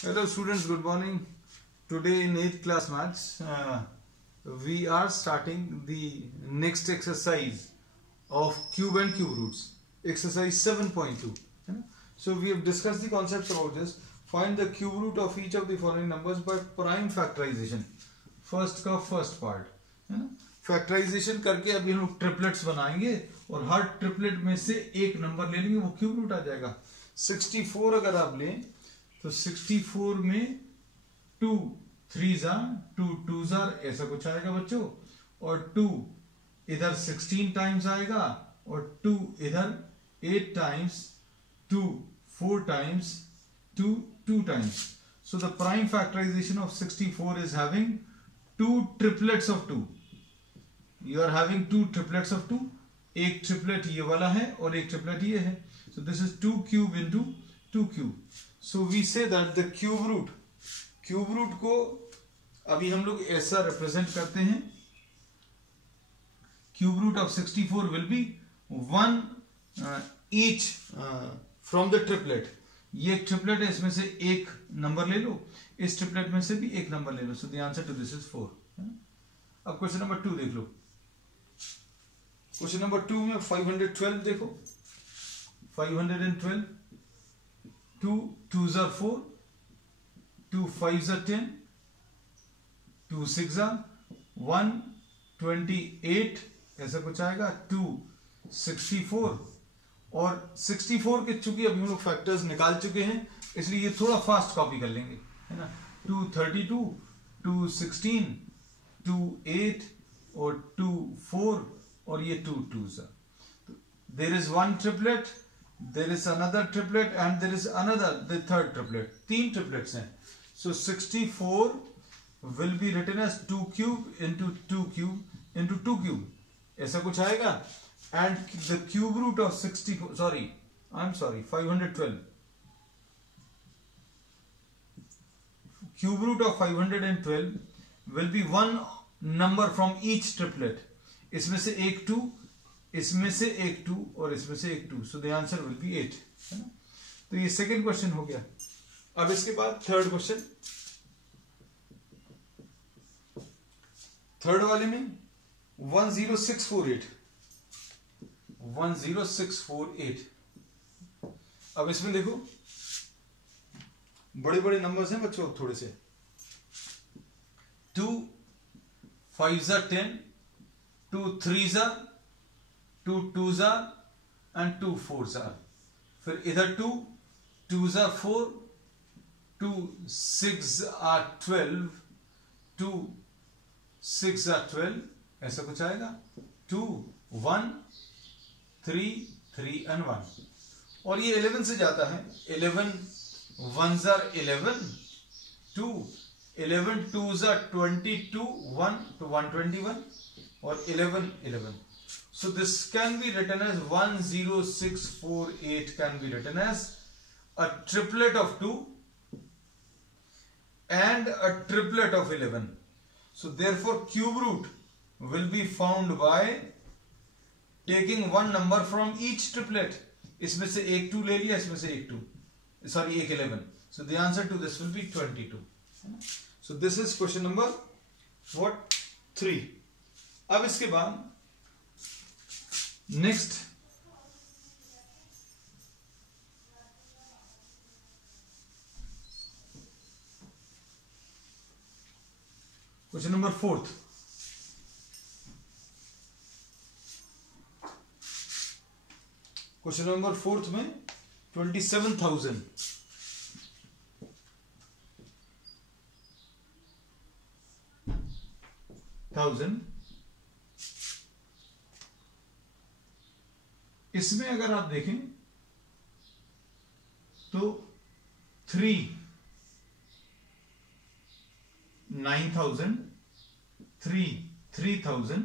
Hello students, good morning. Today in 8th class maths, we are starting the next exercise of cube and cube roots, exercise 7.2. So we have discussed the concepts about this. Find the cube root of each of the following numbers by prime factorization. First का first part, है ना? Factorisation करके अभी हम लोग triplets बनाएंगे और हर triplet में से एक नंबर ले लेंगे, वो क्यूब रूट आ जाएगा। 64 अगर आप लें तो 64 में 2 3s are 2 2s are ऐसा कुछ आएगा बच्चों, और 2 इधर 16 टाइम्स आएगा और 2 इधर 8 times, 2 4 times, 2 2 times. So the prime factorization of 64 is having two triplets of 2. You are having two triplets of 2. एक ट्रिपलेट ये वाला है और एक ट्रिपलेट ये है. So this is 2 cube into 2 cube. So we say that the cube root को अभी हम लोग ऐसा रिप्रेजेंट करते हैं. Cube root of 64 will be 1 each from the triplet. ये एक ट्रिपलेट है, इसमें से एक नंबर ले लो, इस ट्रिपलेट में से भी एक नंबर ले लो. So the answer to this is 4. अब क्वेश्चन नंबर 2 देख लो. क्वेश्चन नंबर 2 में 512 देखो. 512, 2 2s are 4, 2 5s are 10, 2 6s are 128 ऐसा कुछ आएगा, 2 64 और 64 के चूंकि अभी हम लोग फैक्टर्स निकाल चुके हैं इसलिए ये थोड़ा फास्ट कॉपी कर लेंगे, है ना. 2 32, 2 16, 2 8 और 2 4 और ये 2 2s are. There is one triplet, there is another triplet and there is another, the third triplet. 3 triplets हैं. So 64 will be written as 2 cube into 2 cube into 2 cube. ऐसा कुछ आएगा. And the cube root of 64, 512. Cube root of 512 will be one number from each triplet. इसमें से एक 2, इसमें से एक 2 और इसमें से एक 2. So the answer will be 8. है ना. तो ये सेकेंड क्वेश्चन हो गया. अब इसके बाद थर्ड क्वेश्चन. थर्ड वाले में 10648. अब इसमें देखो बड़े बड़े नंबर्स हैं बच्चों, थोड़े से. 2 5s are 10, 2 3s are, 2 2s are and 2 4s are. फिर इधर 2 2s are 4, 2 6s are 12, 2 6s are 12 ऐसा कुछ आएगा. 2 1 3 3 and 1 और ये 11 से जाता है. 11 1s are 11, 2 11 2s are 22, 1 to 121 और 11 11. So this can be written as 10648 can be written as a triplet of 2 and a triplet of 11. So therefore cube root will be found by taking one number from each triplet. इसमें से एक 2 ले लिया, इसमें से एक 11. So the answer to this will be 22. So this is question number 3. अब इसके बाद next question number 4. Question number 4 में 27,000. इसमें अगर आप देखें तो 3 9,000, 3 3,000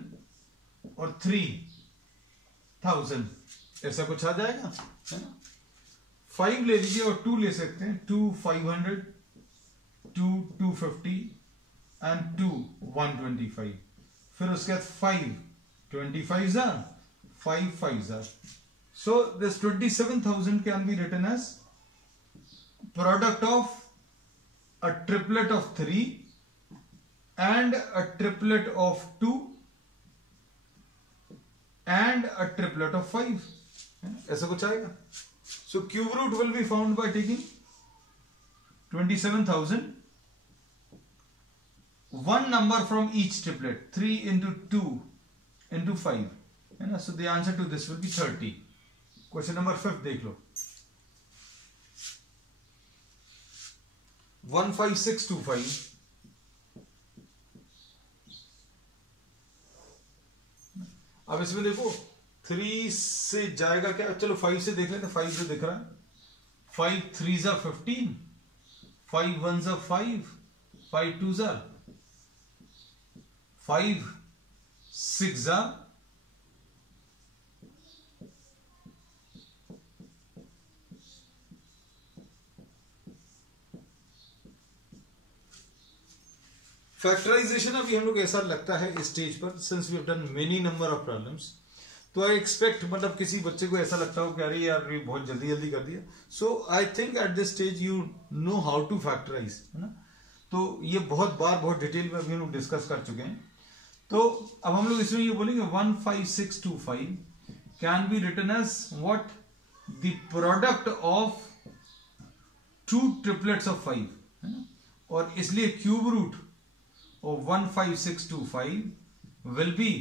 और 3,000 ऐसा कुछ आ जाएगा, है ना. 5 ले लीजिए और 2 ले सकते हैं. 2 500, 2 250 and 2 125. फिर उसके बाद 5 25s are, 5 5s are. So this 27,000 can be written as product of a triplet of 3 and a triplet of 2 and a triplet of 5. ऐसा कुछ आएगा. So cube root will be found by taking 27,000, one number from each triplet, 3 into 2 into 5. So the answer to this will be 30. Question number 5 देख लो. 15625. अब इसमें देखो 3 से जाएगा क्या, चलो 5 से देख लेते. 5 से दिख रहा है. 5 3s are 15, 5 1s are 5, 5 2s are 5, 6 are 5. Factorisation अभी हम लोग ऐसा लगता है इस स्टेज पर, since we have done many number of problems, तो आई एक्सपेक्ट मतलब किसी बच्चे को ऐसा लगता हो कि अरे यार ये बहुत जल्दी जल्दी कर दिया. So I think at this stage you know how to factorize, है ना. तो ये बहुत बार बहुत डिटेल में अभी हम लोग डिस्कस कर चुके हैं. तो अब हम लोग इसमें ये बोलेंगे 15625 can be written as what, the product of 2 triplets of 5, है ना. और इसलिए cube root of 15625 will be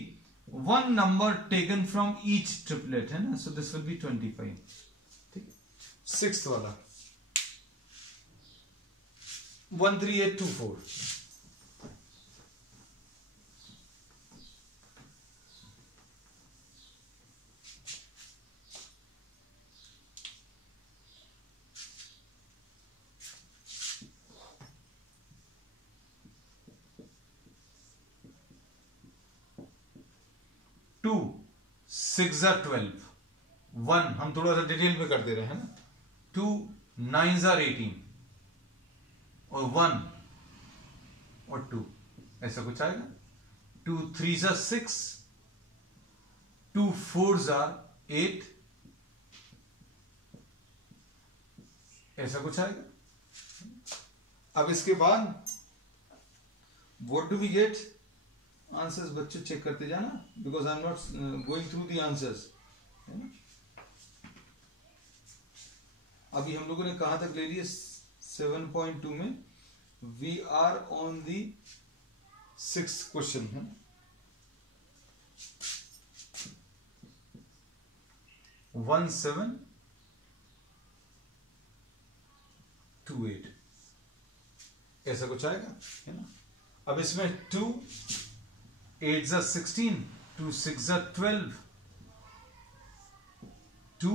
one number taken from each triplet, है ना. So this will be 25. ठीक है. 6th वाला 13824. टू 6 are 12, 1 हम थोड़ा सा डिटेल में कर दे रहे हैं ना. 2 9s are 18 और 1 और 2 ऐसा कुछ आएगा. 2 3s are 6, 2 4s are 8 ऐसा कुछ आएगा. अब इसके बाद what do we get? Answers बच्चे चेक करते जाना, because I am not going through the answers. अभी हम लोगों ने कहां तक ले लिए? 7.2 में we are on the 6th question है. वन 728 ऐसा कुछ आएगा, है ना. अब इसमें 2 8s are 16, 2 6s are 12, 2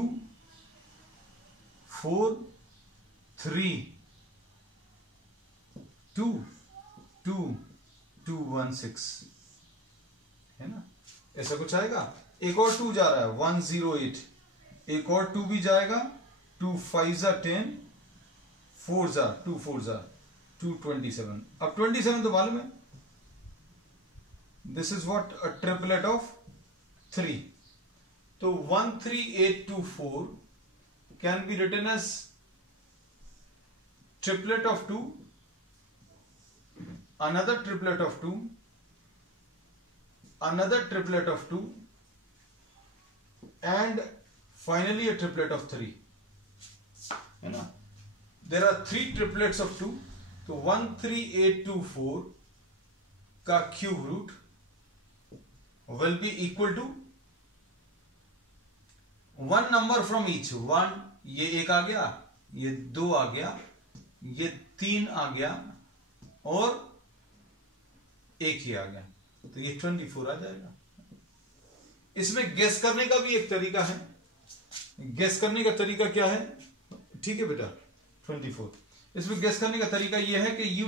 4 3 2 2 2 1 6, है ना. ऐसा कुछ आएगा. एक और 2 जा रहा है 108, एक और 2 भी जाएगा. 2 5s are 10, 4s are 2 4s are 227. अब 27 तो मालूम है, this is what a triplet of 3. So 13824 can be written as triplet of 2, another triplet of 2, another triplet of 2, and finally a triplet of 3, है ना. There are 3 triplets of 2. तो 13824 का cube root will be equal to one number from each. 1 ये 1 आ गया, ये 2 आ गया, ये 3 आ गया और 1 ही आ गया, तो ये 24 आ जाएगा. इसमें गेस करने का भी एक तरीका है. गेस करने का तरीका क्या है? ठीक है बेटा, 24. इसमें गेस करने का तरीका यह है कि you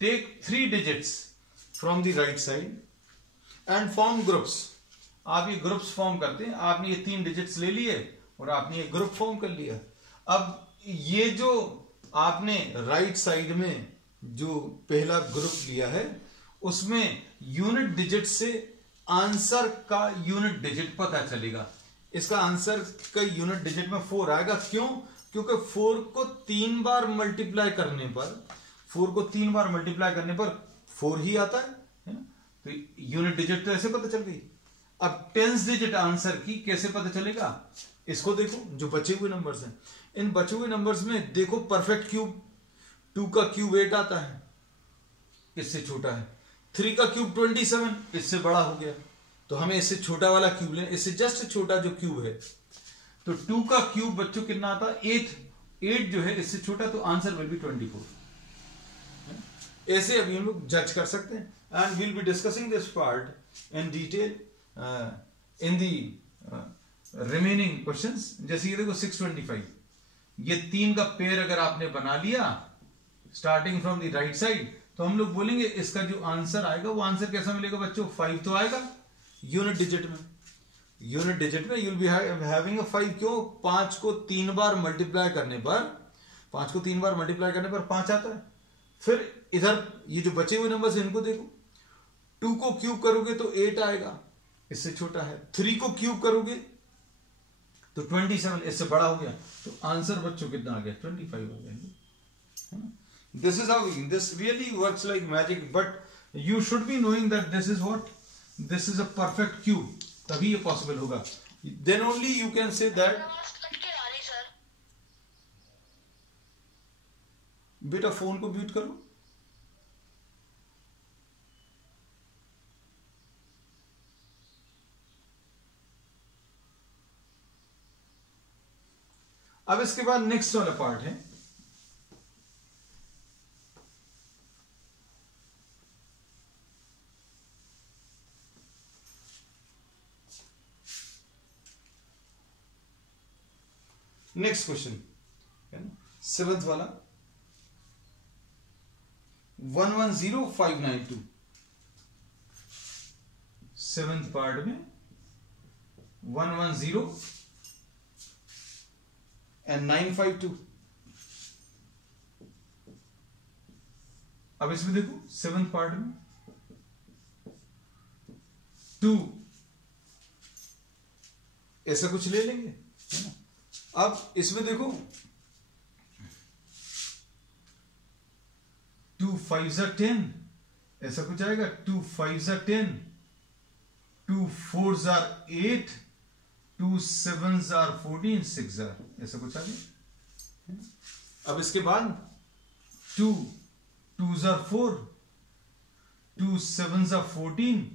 take 3 digits from the right side and form groups. आप ये ग्रुप्स फॉर्म करते हैं. आपने ये 3 डिजिट्स ले लिए और आपने ये ग्रुप फॉर्म कर लिया. अब ये जो आपने राइट साइड में जो पहला ग्रुप लिया है उसमें यूनिट डिजिट से आंसर का यूनिट डिजिट पता चलेगा. इसका आंसर का यूनिट डिजिट में 4 आएगा. क्यों? क्योंकि 4 को 3 बार मल्टीप्लाई करने पर 4 ही आता है ना? तो यूनिट डिजिट तो ऐसे पता चल गई। अब 10th डिजिट आंसर की कैसे पता चलेगा? इसको देखो, जो बचे हुए नंबर्स हैं, इन बचे हुए नंबर्स में देखो परफेक्ट क्यूब, 2 का क्यूब 8 आता है, इससे छोटा है। 3 का क्यूब 27, इससे बड़ा हो गया, तो हमें इससे छोटा वाला क्यूब लें, इससे जस्ट छोटा जो क्यूब है। तो 2 का क्यूब बच्चों कितना आता है? 8 जो है इससे छोटा, तो आंसर विल बी 24। ऐसे अभी हम लोग जज कर सकते हैं। And we'll be discussing this part in detail in the remaining questions. जैसे ये देखो 625, ये 3 का पेयर अगर आपने बना लिया starting from the right side, तो हम लोग बोलेंगे इसका जो आंसर आएगा वो आंसर कैसा मिलेगा बच्चों? 5 तो आएगा यूनिट डिजिट में। यूनिट डिजिट में यूल बी हैविंग अ 5। क्यों? 5 को 3 बार मल्टीप्लाई करने पर 5 आता है। फिर इधर ये जो बचे हुए नंबर्स इनको देखो, 2 को क्यूब करोगे तो 8 आएगा, इससे छोटा है। 3 को क्यूब करोगे तो 27, इससे बड़ा हो गया, तो आंसर बच्चों कितना आ गया? 25 हो गया। This is how this really works like magic, but you should be knowing that this is what, this is a perfect cube, तभी ये पॉसिबल होगा। Then only you can say that. बेटा फोन को म्यूट करो। अब इसके बाद next वाला पार्ट है, नेक्स्ट क्वेश्चन 7th वाला 110592। 7th पार्ट में 110 and 952। अब इसमें देखो 7th पार्ट में 2 ऐसा कुछ ले लेंगे, है ना। अब इसमें देखो 2 5s are 10, ऐसा कुछ आएगा। 2 5s are 10, 2 4s are 8, 2 7s are 14, 6 are, ऐसा कुछ आ गया। अब इसके बाद 2 2s are 4, 2 7s are 14,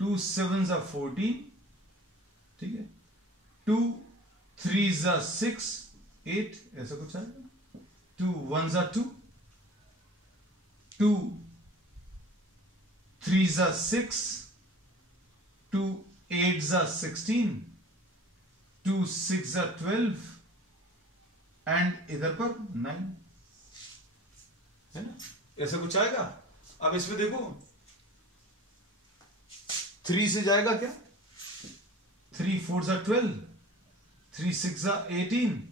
2 7s are 14, ठीक है। 2 3s are 6, 8, ऐसा कुछ आएगा। 2 1s are 2, 2 3s are 6, 2 8s are 16, 2 6s are 12 and इधर पर 9, है ना, ऐसा कुछ आएगा। अब इसमें देखो 3 से जाएगा क्या? 3 4s are 12, 3 6s are 18,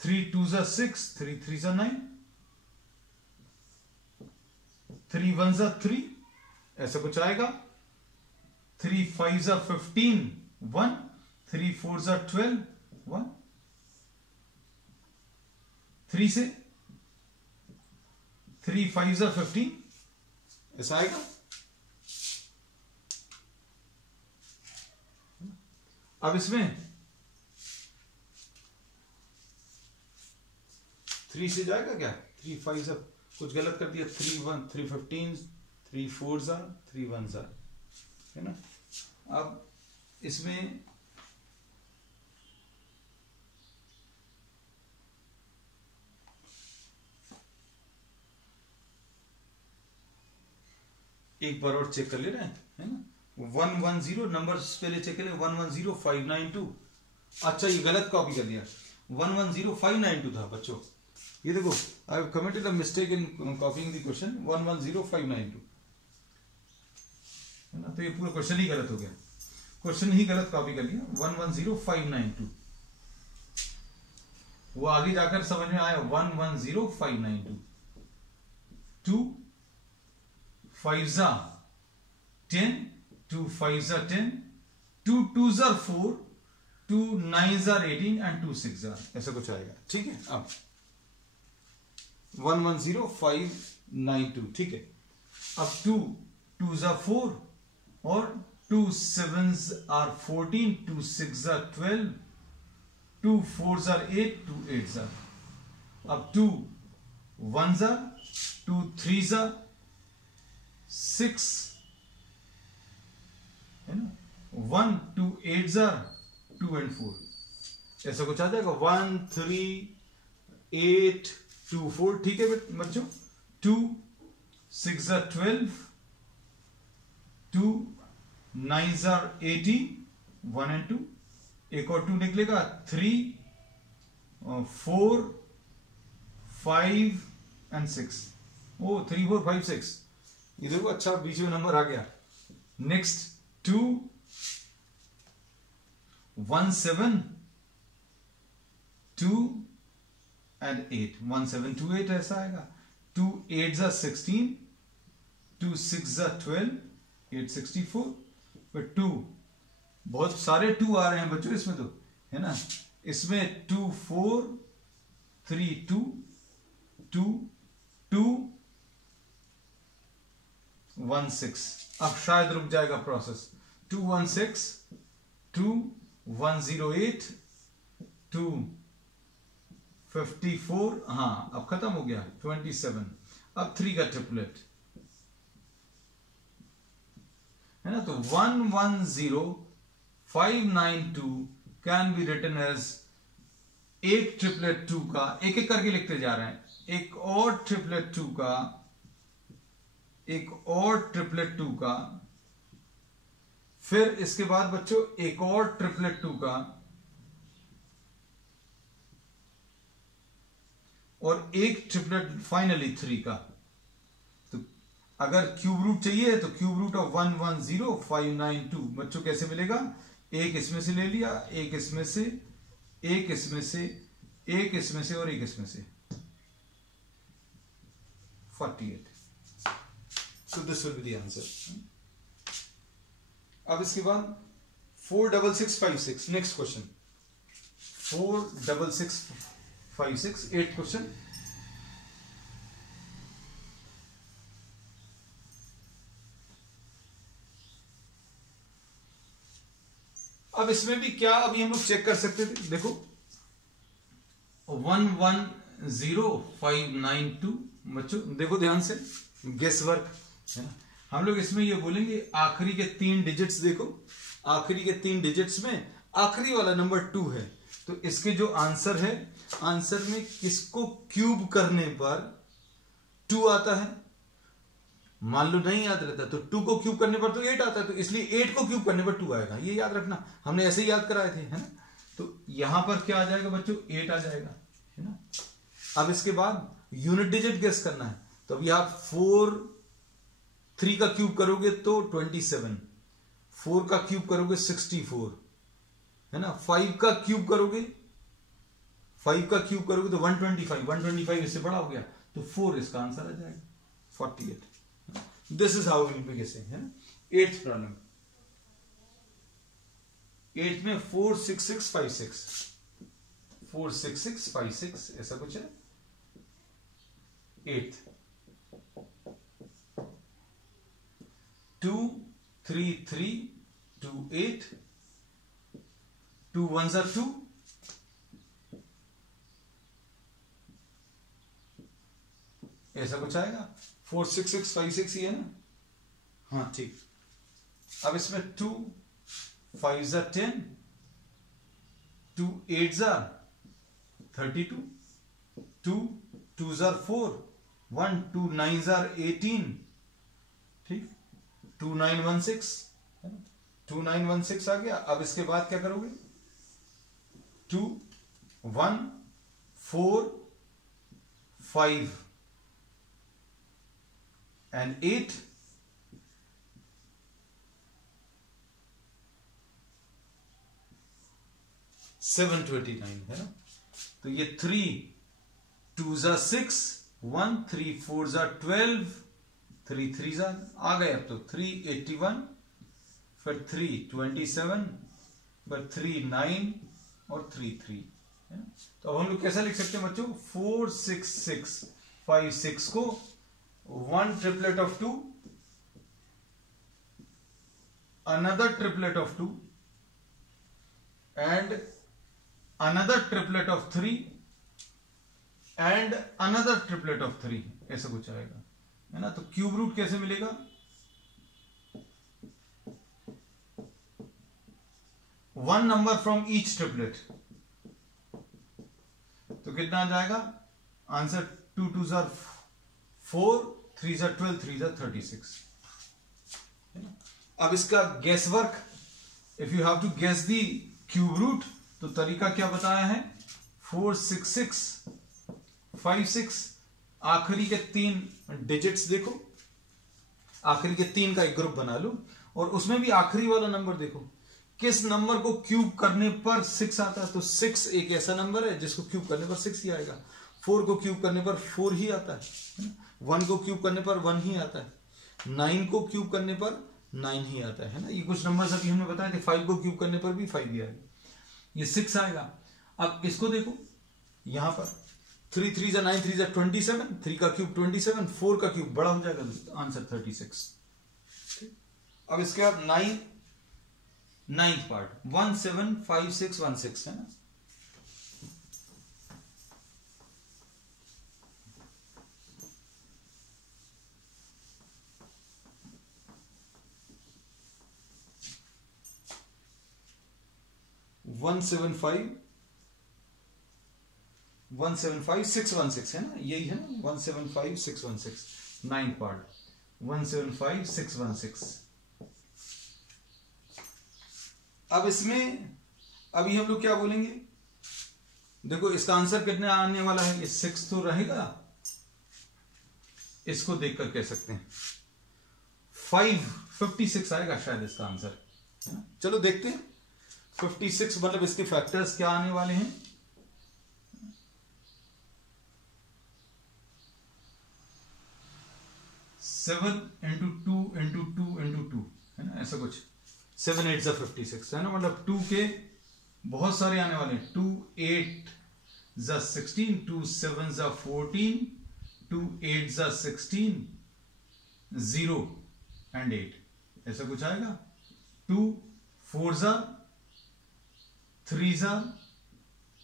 3 2s are 6, 3 3s are 9, 3 1s are 3, ऐसा कुछ आएगा। 3 5s are 15, 1, 3 4s are 12, 1, 3 से 3 5s are 15, ऐसा आएगा। अब इसमें 3 से जाएगा क्या? 3 5s are, कुछ गलत कर दिया। 3 1 3 15, 3 4s are 3 1s are, है ना। अब इसमें एक बार और चेक कर ले रहे हैं, है ना। 110 नंबर पहले चेक कर ले। 110592, अच्छा ये गलत कॉपी कर दिया। 110592 था बच्चों, ये देखो I have committed a mistake in copying the question. 110592, है ना, तो ये पूरा क्वेश्चन ही गलत हो गया, क्वेश्चन ही गलत कॉपी कर लिया। 110592, वो आगे जाकर समझ में आया। 110592, 2 5s are 10, 2 5s are 10, 2 2s are 4, 2 9s are 18 and 2 6 are, ऐसा कुछ आएगा। ठीक है, अब 110592, ठीक है। अब 2 2s are 4 और 2 7s are 14, 2 6s are 12, 2 4s are 8, 2 8s are, अब 2 1s are, 2 3s are 6, है ना, 1 2 8s are 2 and 4, ऐसा कुछ आ जाएगा। 1 3 8 2 4, ठीक है बच्चों। 2 6 are 12, 2 9s are 18, 1 and 2, एक और 2 निकलेगा, 3 4 5 and 6, ओ 3 4 5 6, ये देखो अच्छा बीच में नंबर आ गया। नेक्स्ट 2 1 7 2 and 8, 1 7 2 8 ऐसा आएगा। 2 8s are 16, 2 6s are 12, 8 64, पर 2 बहुत सारे 2 आ रहे हैं बच्चों इसमें, तो है ना, इसमें 2 4 3 2 2 2 1 6, अब शायद रुक जाएगा प्रोसेस। 2 1 6 2 1 0 8 2 54, हाँ अब खत्म हो गया। 27, अब 3 का ट्रिपलेट है ना, तो 1 1 0 5 9 2 कैन बी रिटन एज एक ट्रिपलेट 2 का, एक एक करके लिखते जा रहे हैं, एक और ट्रिपलेट 2 का, एक और ट्रिपलेट 2 का, फिर इसके बाद बच्चों एक और ट्रिपलेट 2 का, और एक ट्रिपलेट फाइनली 3 का। तो अगर क्यूब रूट चाहिए तो क्यूब रूट ऑफ 1 1 0 5 9 2 बच्चों कैसे मिलेगा? एक इसमें से ले लिया, एक इसमें से, एक इसमें से, एक इसमें से और एक इसमें से, 48। So this will be the answer. अब इसके बाद 46656 नेक्स्ट क्वेश्चन, 46656 8th क्वेश्चन। अब इसमें भी क्या अभी हम लोग चेक कर सकते थे, देखो 110592 बच्चों देखो ध्यान से, गेस वर्क है ना। हम लोग इसमें ये बोलेंगे आखिरी के 3 डिजिट्स देखो, आखिरी के 3 डिजिट्स में आखिरी वाला नंबर 2 है, तो इसके जो आंसर है, आंसर में किसको क्यूब करने पर 2 आता है। मान लो नहीं याद रहता तो 2 को क्यूब करने पर तो 8 आता है, तो इसलिए 8 को क्यूब करने पर 2 आएगा, ये याद रखना, हमने ऐसे ही याद कराए थे, है ना। तो यहां पर क्या आ जाएगा बच्चों, 8 आ जाएगा, है ना। अब इसके बाद यूनिट डिजिट गेस करना है, तो अभी आप 3 का क्यूब करोगे तो 27, 4 का क्यूब करोगे 64, है ना। 5 का क्यूब करोगे, 5 का क्यूब करोगे तो 125, 125 इससे बड़ा हो गया तो 4 इसका आंसर आ जाएगा, 48। This is how will be गेसिंग, है ना। 8th प्रॉब्लम, 8th में 46656, 46656 ऐसा कुछ है। 8th 2 3 3 2 8, 2 1s are 2, ऐसा कुछ आएगा। 46656 ही है ना, हाँ ठीक। अब इसमें 2 5s are 10, 2 8s are 32, 2 2s are 4, 1 2 9s are 18, ठीक। 2916, 2916 आ गया। अब इसके बाद क्या करोगे, 2 1 4 5 and 8, 729 है ना। तो ये 3 2s are 6, 1 3 4s are 12, 3 3s are आ गए। अब तो 381, फिर 3 27, फिर 3 9, और 3 3 है ना। तो अब हम लोग कैसा लिख सकते हैं बच्चों, 4 6 6 5 6 को 1 triplet of 2, another triplet of 2 and another triplet of 3 and another triplet of 3, ऐसा कुछ आएगा, है ना। तो क्यूब रूट कैसे मिलेगा, one number from each triplet, तो कितना आ जाएगा आंसर, 2 2 जार 4, 3 जार 12, 3 जार 36, है ना। अब इसका guess work, if you have to guess the cube root, तो तरीका क्या बताया है, 4 6 6 5 6, आखिरी के 3 डिजिट्स देखो, आखिरी के 3 का एक ग्रुप बना लो, और उसमें भी आखिरी वाला नंबर देखो किस नंबर को क्यूब करने पर 6 आता है। तो 6 एक ऐसा नंबर है जिसको क्यूब करने पर 6 ही आएगा, 4 को क्यूब करने पर 4 ही आता है, 1 को क्यूब करने पर 1 ही आता है, 9 को क्यूब करने पर 9 ही आता है ना। ये कुछ नंबर्स अभी हमने बताए थे, 5 को क्यूब करने पर भी 5 ही आएगा, ये 6 आएगा। अब इसको देखो, यहां पर 3 3 जा 9, 3 जा 27, 3 का क्यूब 27, 4 का क्यूब बड़ा हो जाएगा, आंसर 36। अब इसके बाद 9th पार्ट 1 7 5 6 1 6 है ना। वन सेवन फाइव 6 1 6 है ना, यही है ना, 175 6 1 6, 9th पार्ट 175 6 1 6। अब इसमें अभी हम लोग क्या बोलेंगे, देखो इसका आंसर कितने आने वाला है, ये 6 तो रहेगा, इसको देखकर कह सकते हैं 56 आएगा शायद इसका आंसर, है ना। चलो देखते हैं 56, मतलब इसके फैक्टर्स क्या आने वाले हैं, 7 into 2 into 2 into 2 है ना, ऐसा कुछ, 7 8 जा 56 है ना, मतलब 2 के बहुत सारे आने वाले हैं, 2 8 जा 16, 2 7 जा 14, 2 8 जा 16, 0 and 8, ऐसा कुछ आएगा, 2 4 जा 3 जा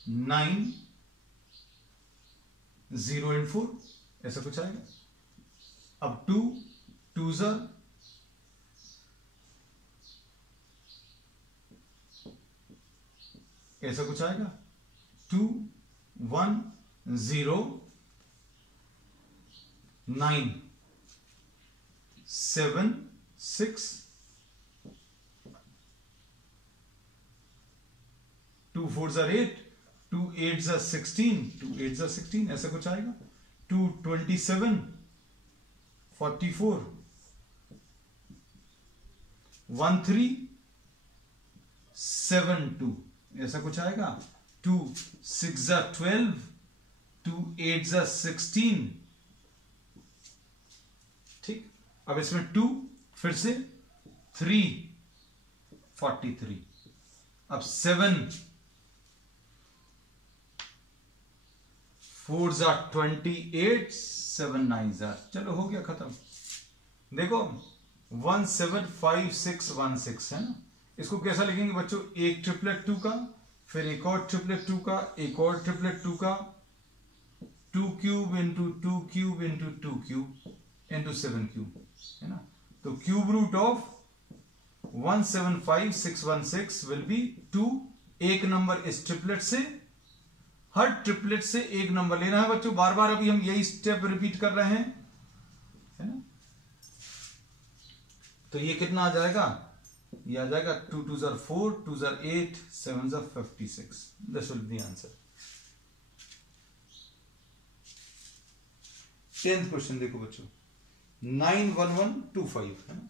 9, 0 and 4, ऐसा कुछ आएगा। अब 2 2 जा ऐसा कुछ आएगा, 2 1 0 9 7 6, 2 4 जा 8, 2 8 जा 16, 2 8 जा 16, ऐसा कुछ आएगा, 2 27 44, 1 3 7 2, ऐसा कुछ आएगा, 2 6 जा 12, 2 8 जा 16, ठीक। अब इसमें 2 फिर से 3 43, अब 7 4 जा 28, 7 9 जा, चलो हो गया खत्म। देखो 1 7 5 6 1 6 है ना, इसको कैसा लिखेंगे बच्चों, एक ट्रिपलेट 2 का, फिर एक और ट्रिपलेट 2 का, एक और ट्रिपलेट 2 का, 2 cube into 2 cube into 2 cube into 7 cube, है ना। तो cube root of 175 6 1 6 will be 2, एक नंबर इस ट्रिपलेट से, हर ट्रिपलेट से एक नंबर लेना है बच्चों, बार बार अभी हम यही स्टेप रिपीट कर रहे हैं, है ना। तो ये कितना आ जाएगा, ये आ जाएगा 2 2 jar 4, 2 jar 8, 7 jar 56, this will be answer. 10th question देखो बच्चों, 9 1 1 2 5 है ना,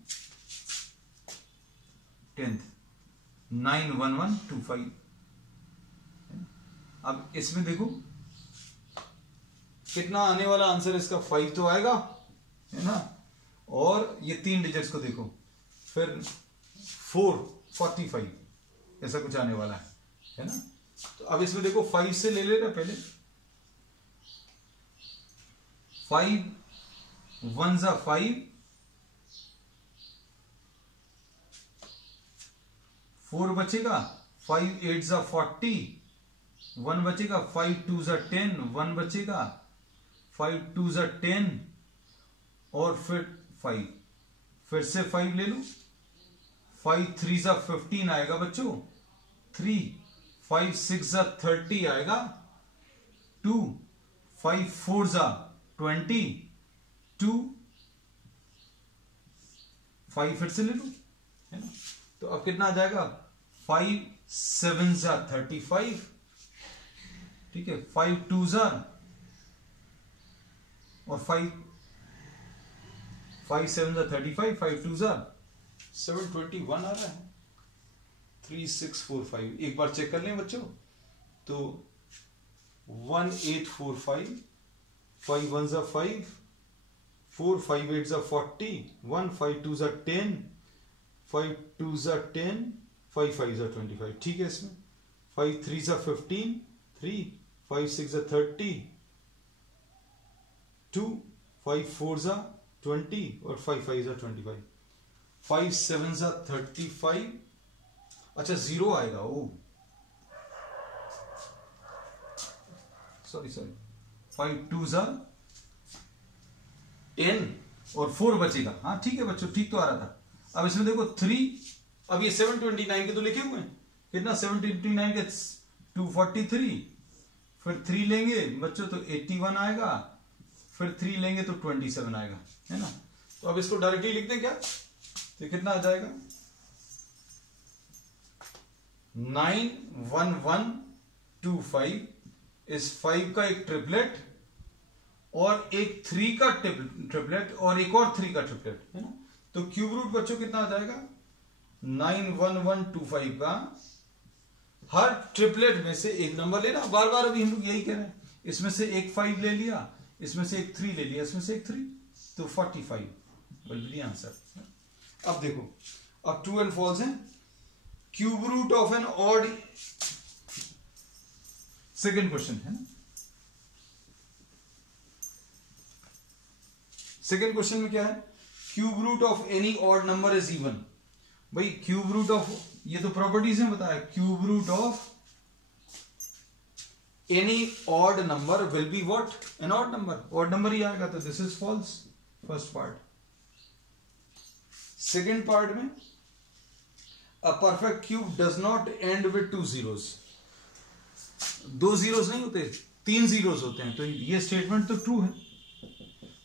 10th 9 1 1 2 5। अब इसमें देखो कितना आने वाला आंसर, इसका 5 तो आएगा, है ना, और ये 3 डिजिट्स को देखो, फिर 4 45, ऐसा कुछ आने वाला है ना। तो अब इसमें देखो 5 से ले लेना पहले। 5 1 जा 5, 4 बचेगा, 5 8 जा 40, 1 बचेगा, 5 2 जा 10, 1 बचेगा, 5 2 जा 10 और फिर 5, फिर से 5 ले लो, 5 3 जा 15 आएगा बच्चों, 3 5 6 जा 30 आएगा, 2 5 4 जा 20, 2 5 फिर से ले लो, है ना। तो अब कितना आ जाएगा, 5 7 जा 35, ठीक है, 5 2 जा और 5 7 जा 35, 5 2 जा 721 आ रहा है। 3 6 4 5 एक बार चेक कर लें बच्चों, तो 1 8 4 5, 5 1 जा 5, 4 5 8 जा 40, 1 5 2 जा 10, 5 2 जा 10, 5 5 जा 25, ठीक है। इसमें 5 3 जा 15, 3 5 6 जा 30, 2 5 4 जा 20 और 5 5 जा 25, 5 7 जा 35, अच्छा 0 आएगा, ओ सॉरी 5 2 जा 10 और 4 बचेगा, हाँ ठीक है बच्चों, ठीक तो आ रहा था। अब इसमें देखो 3, अब ये 729 के तो लिखे हुए हैं, कितना 729 के 243, फिर 3 लेंगे बच्चों तो 81 आएगा, फिर 3 लेंगे तो 27 आएगा, है ना। तो अब इसको डायरेक्टली लिख दें क्या, तो कितना आ जाएगा 91125 इस 5 का एक ट्रिपलेट और एक 3 का ट्रिपलेट और एक और 3 का ट्रिपलेट, है ना। तो क्यूब रूट बच्चों कितना आ जाएगा, 91125 का हर ट्रिपलेट में से एक नंबर लेना, बार बार अभी हम लोग यही कह रहे हैं, इसमें से एक 5 ले लिया, इसमें से एक 3 ले लिया, इसमें से एक 3, तो 45 विल बी द आंसर। अब देखो, अब ट्रू एंड फॉल्स है। Cube root of an odd, second question है ना, सेकेंड क्वेश्चन में क्या है, cube root of any odd number is even. भाई क्यूब रूट ऑफ, ये तो प्रॉपर्टीज में बताया, cube root of any odd number will be what, an odd number, odd number ही आएगा, तो this is false, first part. Second part में, a perfect cube does not and with 2 zeros, 2 zeros नहीं होते, 3 zeros होते हैं, तो ये स्टेटमेंट तो ट्रू है।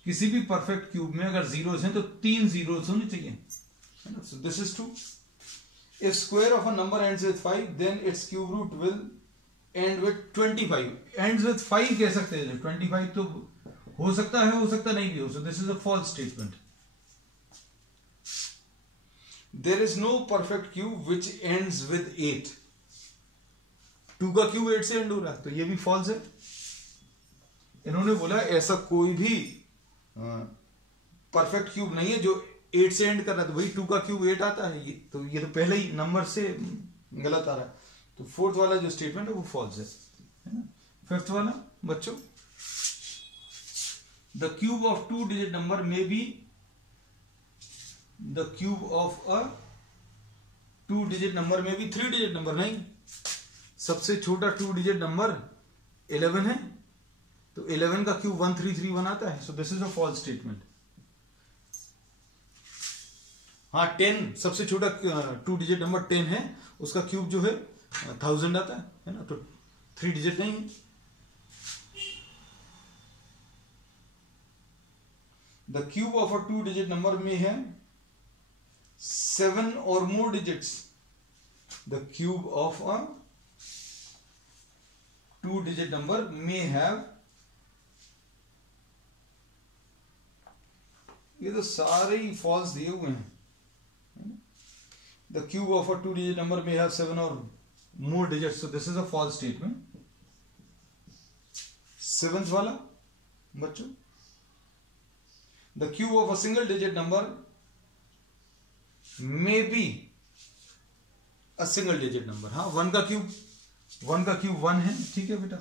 किसी भी परफेक्ट क्यूब में अगर जीरोस हैं तो 3 zeros होने चाहिए, है ना। So this is true. If square of a number ends with 5 then its cube root will end with 25। Ends with 5 कह सकते हैं, 25 तो हो सकता है, हो सकता नहीं भी हो, so this is a false statement. There is no perfect cube which ends with 8, 2 का क्यूब 8 से एंड हो रहा है, तो ये भी फॉल्स है। इन्होंने बोला ऐसा कोई भी परफेक्ट क्यूब नहीं है जो 8 से एंड कर रहा है, तो भाई 2 का क्यूब 8 आता है, ये तो पहले ही नंबर से गलत आ रहा है, तो फोर्थ वाला जो स्टेटमेंट है वो फॉल्स है ना। फिफ्थ वाला बच्चों, the cube of 2 digit number में be the cube of a 2 digit number में भी 3 डिजिट नंबर, नहीं, सबसे छोटा 2 डिजिट नंबर 11 है, तो 11 का क्यूब 1331 आता है, so this is a false statement. हाँ 10 सबसे छोटा 2 डिजिट नंबर 10 है, उसका क्यूब जो है 1000 आता है ना, तो 3 डिजिट नहीं है। The cube of a 2 digit number में है 7 और more digits. The cube of a 2 digit number में हैव, ये तो सारे ही फॉल्स दिए हुए हैं। The cube of a 2 digit number में हैव 7 और more digits, so this is a false statement. Seventh वाला बच्चों, the cube of a single digit number may be a single digit number. हाँ 1 का क्यूब 1 का क्यूब 1 है, ठीक है बेटा,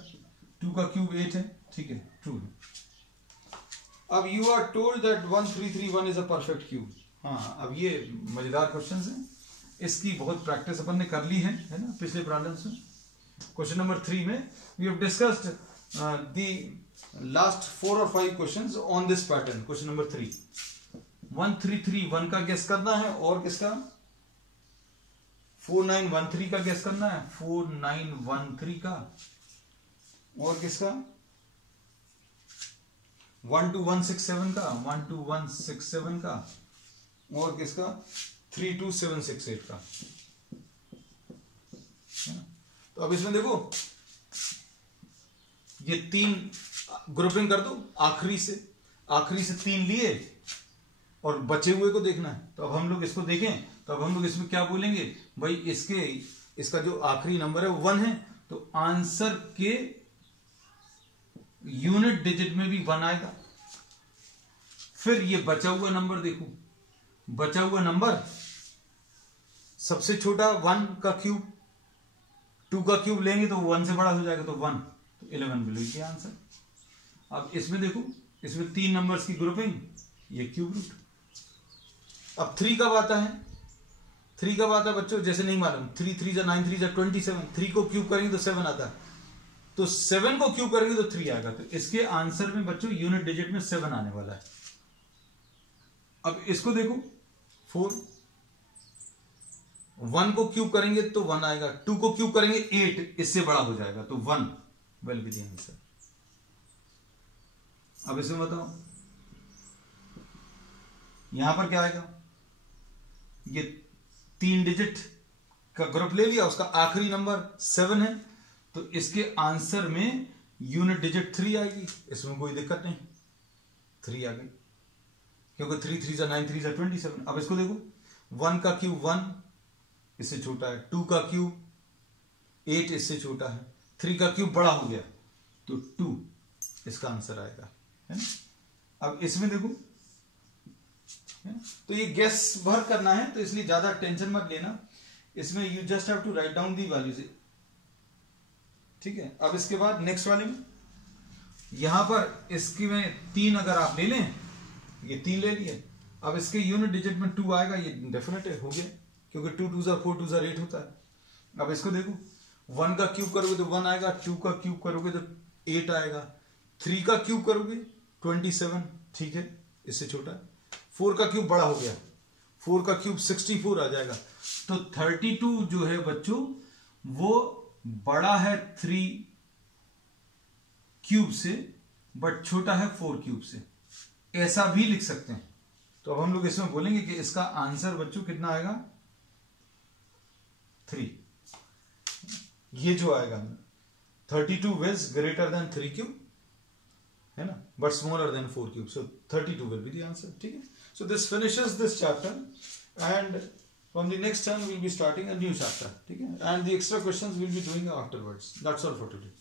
2 का क्यूब 8 है, ठीक है, ट्रू है। अब you are told that 1331 is a perfect cube. हाँ, अब ये मजेदार क्वेश्चन है, इसकी बहुत प्रैक्टिस अपन ने कर ली है ना पिछले प्रॉब्लम्स में। क्वेश्चन नंबर 3 में we have discussed the last 4 और 5 questions on this pattern. Question number 3, 1331 का गेस करना है, और किसका 4913 का गेस करना है, 4913 का, और किसका 12167 का, 12167 का, और किसका 32768 का। तो अब इसमें देखो ये 3 ग्रुपिंग कर दो, आखिरी से 3 लिए और बचे हुए को देखना है। तो अब हम लोग इसको देखें तो अब हम लोग इसमें क्या बोलेंगे भाई, इसका जो आखिरी नंबर है वो 1 है, तो आंसर के यूनिट डिजिट में भी 1 आएगा। फिर ये बचा हुआ नंबर देखो, बचा हुआ नंबर सबसे छोटा 1 का क्यूब, 2 का क्यूब लेंगे तो 1 से बड़ा हो जाएगा, तो 1, तो 11 मिल गया आंसर। अब इसमें देखो, इसमें 3 नंबर्स की ग्रुपिंग, ये क्यूब रूट। अब 3 कब आता है, 3 कब आता है बच्चों, जैसे नहीं मालूम, 3 3 जा 9 3 जा 27, 3 को क्यूब करेंगे तो 7 आता है, तो 7 को क्यूब करेंगे तो 3 आएगा। तो इसके आंसर में बच्चों यूनिट डिजिट में 7 आने वाला है। अब इसको देखो 4, 1 को क्यूब करेंगे तो 1 आएगा, 2 को क्यूब करेंगे 8, इससे बड़ा हो जाएगा, तो 1 वेल विद द आंसर। अब इसमें बताओ यहां पर क्या आएगा, ये 3 डिजिट का ग्रुप ले लिया, उसका आखिरी नंबर 7 है, तो इसके आंसर में यूनिट डिजिट 3 आएगी, इसमें कोई दिक्कत नहीं, 3 आ गई, क्योंकि 3 3 जा 9 3 जा 27। अब इसको देखो, 1 का क्यूब 1, इससे छोटा है, 2 का क्यूब 8, इससे छोटा है, 3 का क्यूब बड़ा हो गया, तो 2 इसका आंसर आएगा, है ना। अब इसमें देखो, तो ये गेस भर करना है, तो इसलिए ज्यादा टेंशन मत लेना, इसमें you just have to write down the values, ठीक है। अब इसके बाद नेक्स्ट वाले में यहां पर इसकी में 3 अगर आप ले लें, ये 3 ले लिए, अब इसके यूनिट डिजिट में 2 आएगा, ये डेफिनेट है, हो गया, क्योंकि 2 2 जा 4 2 जा 8 होता है। अब इसको देखो, 1 का क्यूब करोगे तो 1 आएगा, 2 का क्यूब करोगे तो 8 आएगा, 3 का क्यूब करोगे 27, ठीक है, इससे छोटा है, 4 का क्यूब बड़ा हो गया, 4 का क्यूब 64 आ जाएगा, तो 32 जो है बच्चों वो बड़ा है 3 क्यूब से, बट छोटा है 4 क्यूब से, ऐसा भी लिख सकते हैं। तो अब हम लोग इसमें बोलेंगे कि इसका आंसर बच्चों कितना आएगा, 3। ये जो आएगा 32 इज ग्रेटर देन 3 क्यूब, है ना, but smaller than 4 cube, so 32 will be the answer, ठीक है। So this finishes this chapter, and from the next term we'll be starting a new chapter, ठीक है, and the extra questions we'll be doing afterwards. That's all for today.